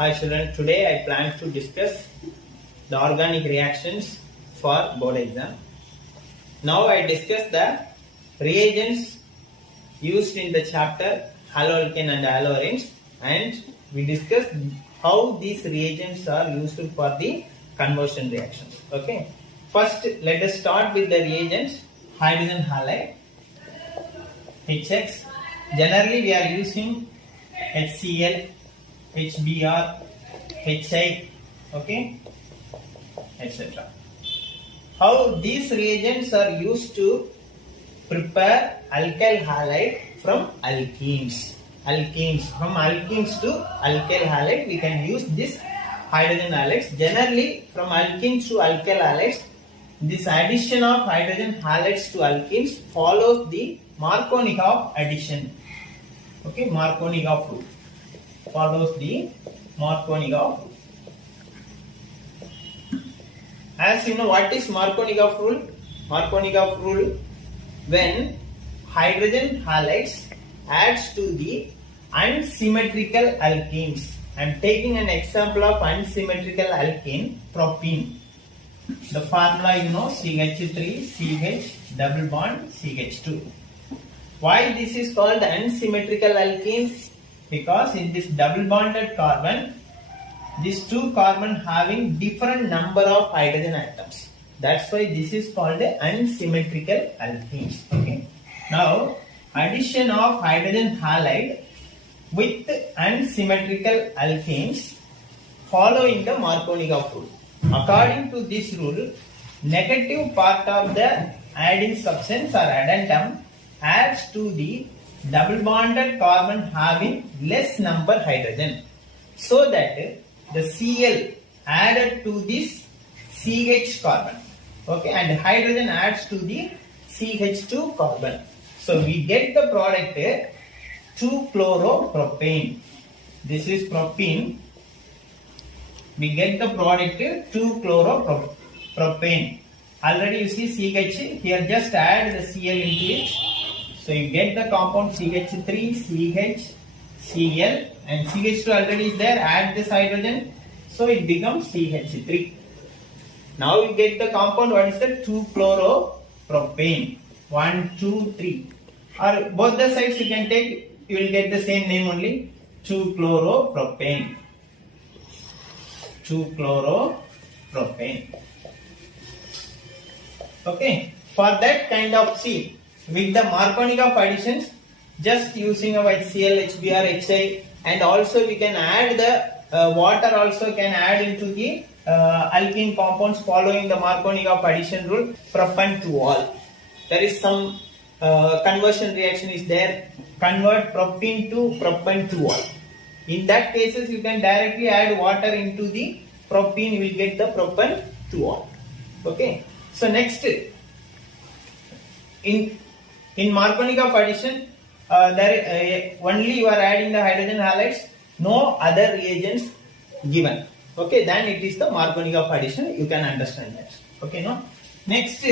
Hi children, today I plan to discuss the organic reactions for board exam. Now I discuss the reagents used in the chapter haloalkane and haloarenes, and we discuss how these reagents are used for the conversion reactions. Okay. First, let us start with the reagents. Hydrogen halide, HX. Generally we are using HCl, HBr, HI, okay, etc. How these reagents are used to prepare alkyl halide from alkenes. From alkenes to alkyl halide, we can use this hydrogen halides. Generally, from alkenes to alkyl halides, this addition of hydrogen halides to alkenes follows the Markovnikov addition. Okay, Markovnikov rule follows the Markovnikov rule. As you know, what is Markovnikov rule? Markovnikov rule, when hydrogen halides adds to the unsymmetrical alkenes. I am taking an example of unsymmetrical alkene, propene. The formula you know, CH3, CH, double bond, CH2. Why this is called unsymmetrical alkene? Because in this double bonded carbon, these two carbon having different number of hydrogen atoms. That's why this is called unsymmetrical alkenes. Okay. Now, addition of hydrogen halide with unsymmetrical alkenes following the Markovnikov rule. According to this rule, negative part of the adding substance or addendum adds to the double bonded carbon having less number hydrogen, so that the Cl added to this CH carbon, okay, and hydrogen adds to the CH2 carbon. So we get the product 2-chloropropane. This is propene. We get the product 2-chloropropane. Already you see CH here, just add the Cl into it. So you get the compound CH3, CH, Cl, and CH2 already is there. Add this hydrogen, so it becomes CH3. Now you get the compound. What is the 2-chloropropane? 1, 2, 3. Or both the sides you can take. You will get the same name only. 2-chloropropane. 2-chloropropane. Okay. For that kind of C, with the Markovnikov additions, just using our HCl, HBr, HI, and also we can add the water also can add into the alkene compounds following the Markovnikov addition rule, propan-2-ol. There is some conversion reaction is there. Convert propene to propan-2-ol. In that cases, you can directly add water into the propene. You will get the propan-2-ol. Okay. So next, in Markovnikov addition, only you are adding the hydrogen halides, no other reagents given. Okay, then it is the Markovnikov addition. You can understand that. Okay, no. Next,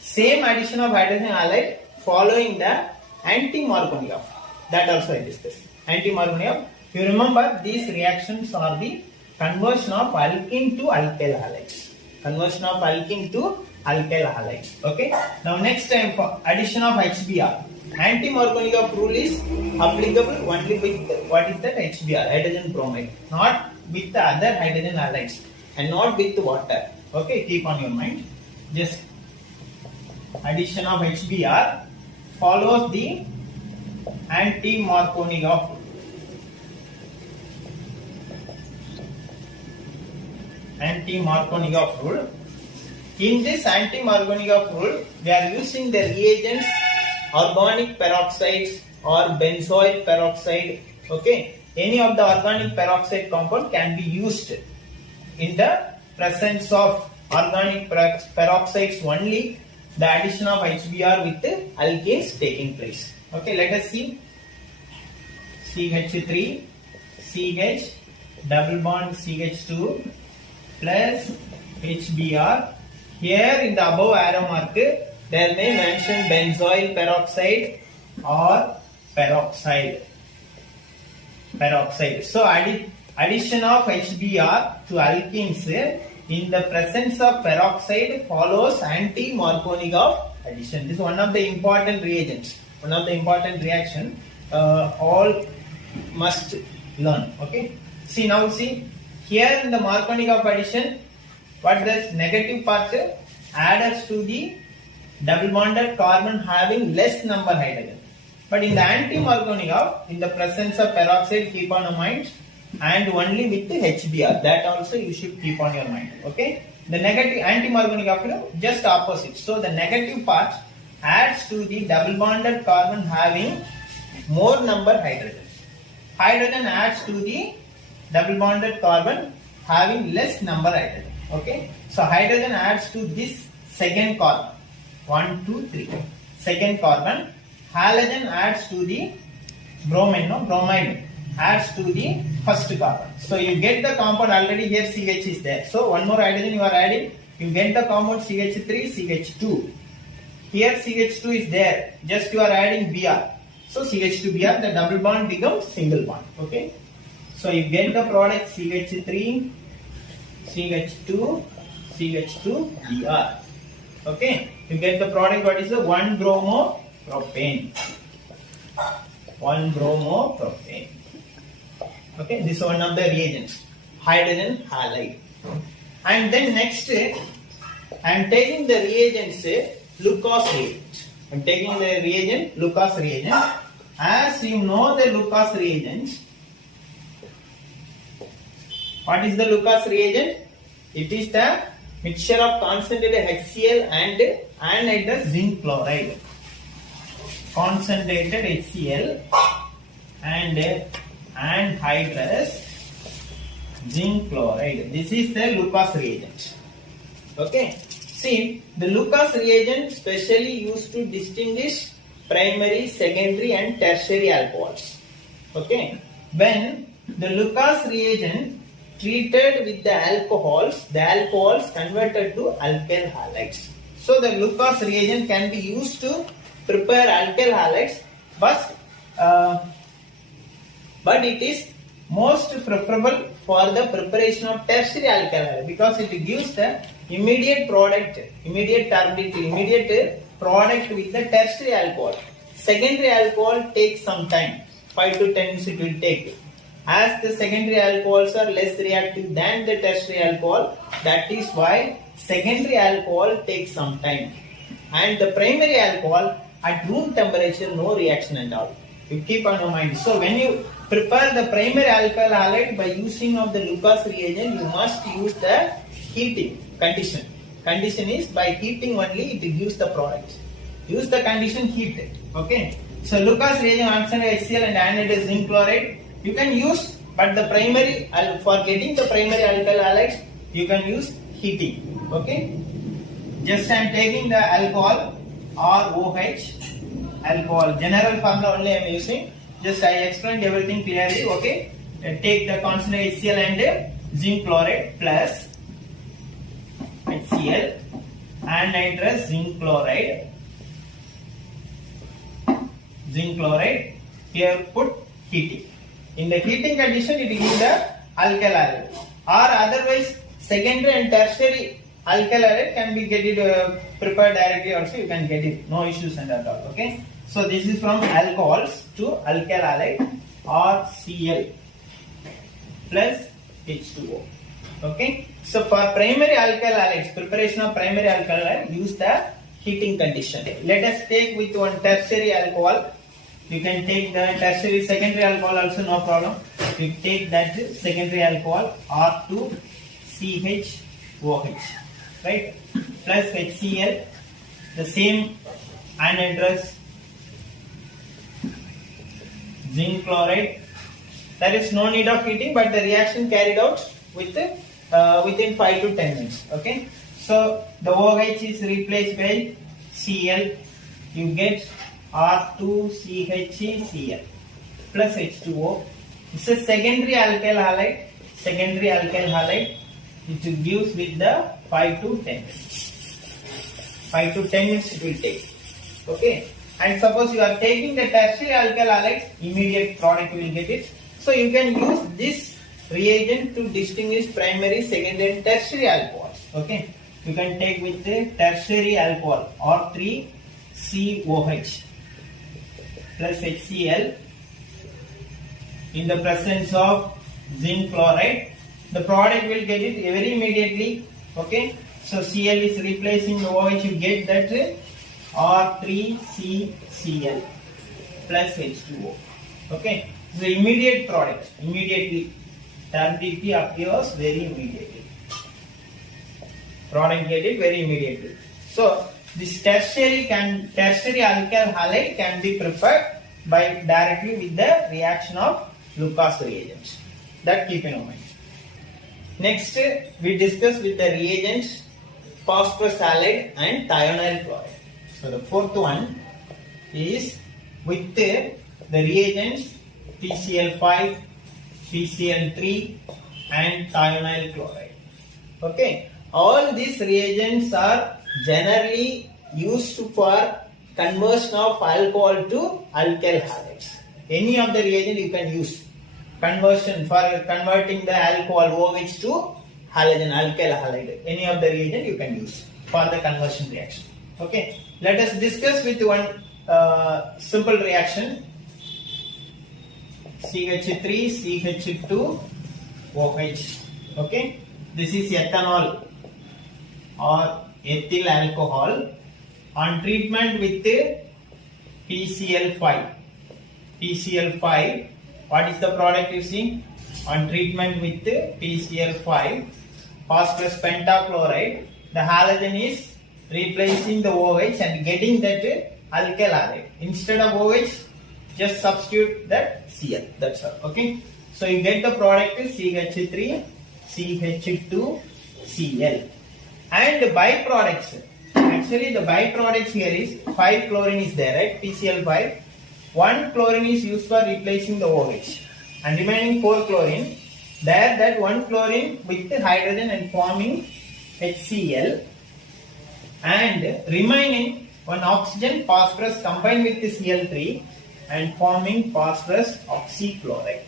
same addition of hydrogen halide following the anti-Markovnikov. That also I discussed. Anti-Markovnikov. You remember these reactions are the conversion of alkene to alkyl halides. Conversion of alkene to alkyl halides. Okay. Now next time for addition of HBr. Anti-Markovnikov rule is applicable only with what is that HBr, hydrogen bromide, not with the other hydrogen halides and not with water. Okay, keep on your mind. Just addition of HBr follows the anti-Markovnikov rule. Anti-Markovnikov rule. In this anti-Markovnikov rule, we are using the reagents organic peroxides or benzoyl peroxide. Okay, any of the organic peroxide compound can be used in the presence of organic peroxides only. The addition of HBr with alkanes taking place. Okay, let us see. CH3, CH, double bond CH2 plus HBr. Here in the above arrow mark, there may mention benzoyl peroxide or peroxide. peroxide. So addition of HBr to alkenes in the presence of peroxide follows anti-Markovnikov addition. This is one of the important reagents, one of the important reaction all must learn. Okay. See here in the Markovnikov addition, what this negative part adds to the double bonded carbon having less number hydrogen. But in the anti-Markovnikov, in the presence of peroxide, keep on your mind, and only with the HBr. That also you should keep on your mind. Okay. The negative anti-Markovnikov just opposite. So the negative part adds to the double bonded carbon having more number hydrogen. Hydrogen adds to the double bonded carbon having less number hydrogen. Okay. So hydrogen adds to this second carbon. 1, 2, 3. Second carbon. Halogen adds to the bromide adds to the first carbon. So you get the compound already here CH is there. So one more hydrogen you are adding, you get the compound CH3, CH2. Here CH2 is there, just you are adding Br. So CH2 Br, the double bond becomes single bond. Okay. So you get the product CH3, CH2, CH2 Br. Okay. You get the product, what is the 1-bromopropane. 1-bromopropane. Okay, this is one of the reagents, hydrogen halide. And then next, I am taking the reagents, Lucas reagent. I am taking the reagent, Lucas reagent. As you know the Lucas reagent, what is the Lucas reagent? It is the mixture of concentrated HCl and anhydrous zinc chloride. Concentrated HCl and anhydrous zinc chloride. This is the Lucas reagent. Okay. See, the Lucas reagent specially used to distinguish primary, secondary and tertiary alcohols. Okay. When the Lucas reagent treated with the alcohols converted to alkyl halides. So the Lucas reagent can be used to prepare alkyl halides, but it is most preferable for the preparation of tertiary alkyl halide because it gives the immediate product with the tertiary alcohol. Secondary alcohol takes some time, 5 to 10 minutes it will take. As the secondary alcohols are less reactive than the tertiary alcohol, that is why secondary alcohol takes some time. And the primary alcohol at room temperature, no reaction at all. You keep on your mind. So when you prepare the primary alkyl halide by using of the Lucas reagent, you must use the heating condition. Condition is by heating only it gives the product. Use the condition heat. Okay. So Lucas reagent concentrated HCl and anhydrous zinc chloride you can use, but the primary for getting the primary alkyl halides you can use heating. Okay. Just I am taking the alcohol ROH. Alcohol general formula only I am using. Just I explained everything clearly. Okay. Take the concentrated HCl and zinc chloride plus HCl anhydrous zinc chloride. Zinc chloride. Here put heating. In the heating condition it gives the alkyl halide. Or otherwise secondary and tertiary alkyl halide can be get it prepared directly also you can get it. No issues and at all. Okay. So this is from alcohols to alkyl halide or Cl plus H2O. Okay. So for primary alkyl halides, preparation of primary alkyl halide, use the heating condition. Let us take with one tertiary alcohol. You can take the tertiary secondary alcohol also, no problem. You take that secondary alcohol R2CHOH, right? Plus HCl, the same anhydrous zinc chloride. There is no need of heating, but the reaction carried out with within 5 to 10 minutes. Okay. So the OH is replaced by Cl. You get R2CHCl plus H2O. This is secondary alkyl halide. Secondary alkyl halide. It gives with the 5 to 10 minutes. 5 to 10 minutes it will take. Okay. And suppose you are taking the tertiary alkyl halide, immediate product you will get it. So you can use this reagent to distinguish primary, secondary and tertiary alcohols. Okay, you can take with the tertiary alcohol or 3COH plus HCl in the presence of zinc chloride. The product will get it very immediately. Okay, so Cl is replacing the OH, you get that R3CCl plus H2O. Okay, so immediate product, immediately turbidity appears very immediately. Product get it very immediately. So this tertiary alkyl halide can be prepared by directly with the reaction of Lucas reagents. That keep in mind. Next, we discuss with the reagents phosphorus halide and thionyl chloride. So the fourth one is with the reagents PCl5, PCl3 and thionyl chloride. Okay, all these reagents are generally used for conversion of alcohol to alkyl halides. Any of the reagent you can use. Conversion for converting the alcohol OH to halogen alkyl halide. Any of the reagent you can use for the conversion reaction. Okay, let us discuss with one simple reaction. CH3 CH2 OH. Okay, this is ethanol or ethyl alcohol on treatment with PCl5. PCl5, what is the product you see? On treatment with PCl5, phosphorus pentachloride, the halogen is replacing the OH and getting that alkyl halide. Instead of OH, just substitute that Cl. That's all. Okay. So you get the product CH3, CH2, Cl. And the byproducts. Actually, the byproducts here is 5 chlorine is there, right? PCl5. 1 chlorine is used for replacing the OH. And remaining 4 chlorine. There, that 1 chlorine with the hydrogen and forming HCl. And remaining 1 oxygen phosphorus combined with the Cl3 and forming phosphorus oxychloride.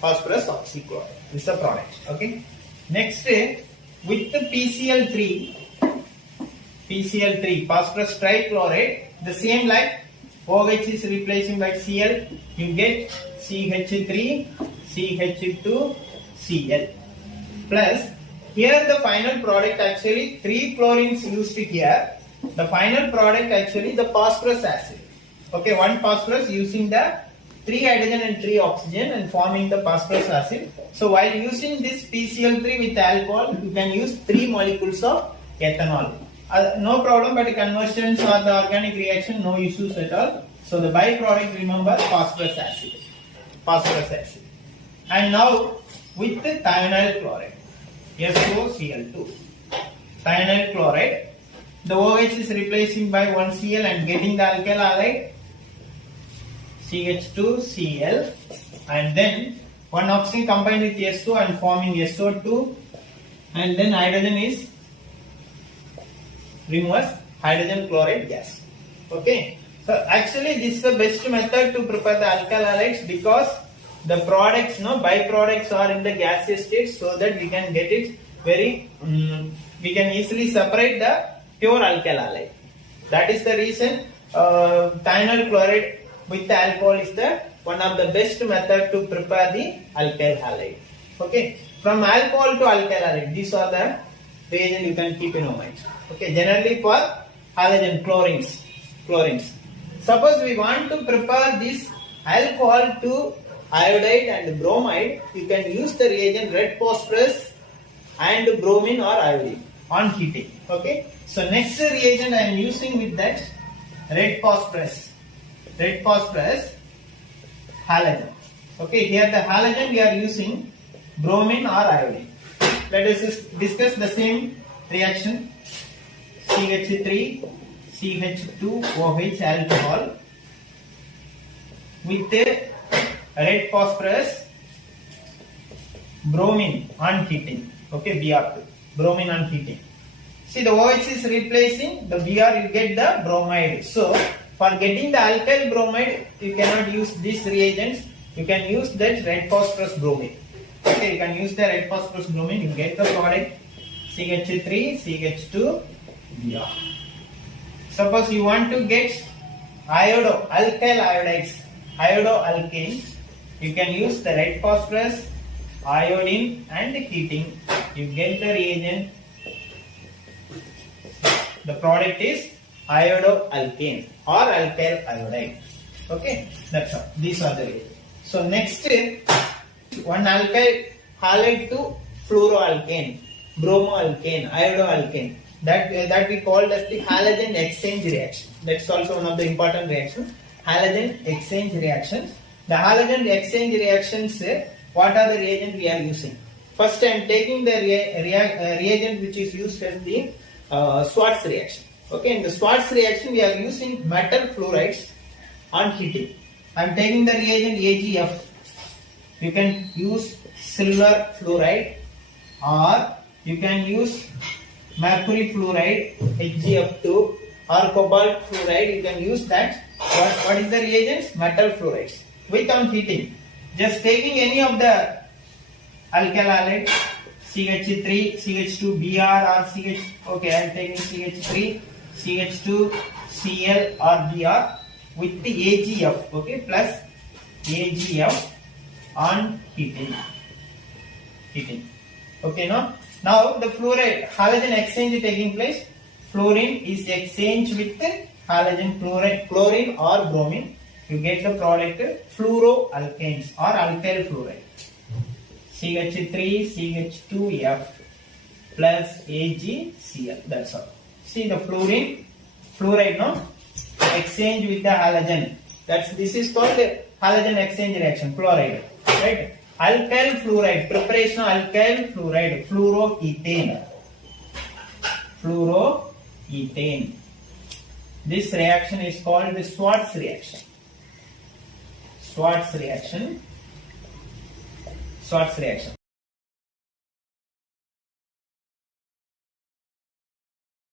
Phosphorus oxychloride is the product. Okay. Next, with the PCl3 phosphorus trichloride, the same like OH is replacing by Cl, you get CH3, CH2, Cl. Plus, here the final product actually 3 chlorines used here. The final product actually the phosphorus acid. Okay, 1 phosphorus using the 3 hydrogen and 3 oxygen and forming the phosphorus acid. So while using this PCl3 with alcohol, you can use 3 molecules of ethanol. No problem, but conversions or the organic reaction, no issues at all. So the byproduct, remember, phosphorus acid. Phosphorus acid. And now with the thionyl chloride, SOCl2. Thionyl chloride, the OH is replacing by 1 Cl and getting the alkyl halide CH2Cl, and then 1 oxygen combined with SO and forming SO2, and then hydrogen is removes hydrogen chloride gas. Okay, so actually this is the best method to prepare the alkyl halides because the products, byproducts are in the gaseous state, so that we can get it very, we can easily separate the pure alkyl halide. That is the reason thionyl chloride with the alcohol is the one of the best method to prepare the alkyl halide. Okay, from alcohol to alkyl halide, these are the reagent you can keep in mind. Okay, generally for halogen chlorines. Suppose we want to prepare this alcohol to iodide and bromide, you can use the reagent red phosphorus and bromine or iodine on heating. Okay, so next reagent I am using with that red phosphorus halogen. Okay, here the halogen we are using bromine or iodine. Let us discuss the same reaction. CH3 CH2OH alcohol with the red phosphorus bromine on heating. Okay, Br2, bromine on heating. See, the OH is replacing the Br, you get the bromide. So for getting the alkyl bromide, you cannot use these reagents. you can use that red phosphorus bromine. Okay, you can use the red phosphorus bromine, you get the product CH3, CH2, Br. Suppose you want to get alkyl iodides, iodoalkanes, you can use the red phosphorus, iodine and heating. You get the reagent. The product is iodoalkane or alkyl iodide. Okay, that's all. These are the reagents. So next, one alkyl halide to fluoroalkane, bromoalkane, iodoalkane. That we call as the halogen exchange reaction. That's also one of the important reactions. Halogen exchange reactions. The halogen exchange reactions, what are the reagents we are using? First, I am taking the reagent which is used as the Schwarz reaction. Okay, in the Schwarz reaction, we are using metal fluorides on heating. I am taking the reagent AgF. You can use silver fluoride or you can use mercury fluoride HgF2 or cobalt fluoride. You can use that. What is the reagents? Metal fluorides. With on heating, just taking any of the alkyl halide, CH3, CH2Br or CH. Okay, I am taking CH3, CH2, Cl or Br with the AgF. Okay, plus AgF on heating. Okay, now the fluoride halogen exchange is taking place. Fluorine is exchanged with the halogen chlorine or bromine. You get the product fluoroalkanes or alkyl fluoride. CH3, CH2F plus AgCl. That's all. See the fluoride, exchange with the halogen. This is called halogen exchange reaction, fluoride. Right? Alkyl fluoride, preparation of alkyl fluoride, fluoroethane. This reaction is called the Schwarz reaction. Schwarz reaction.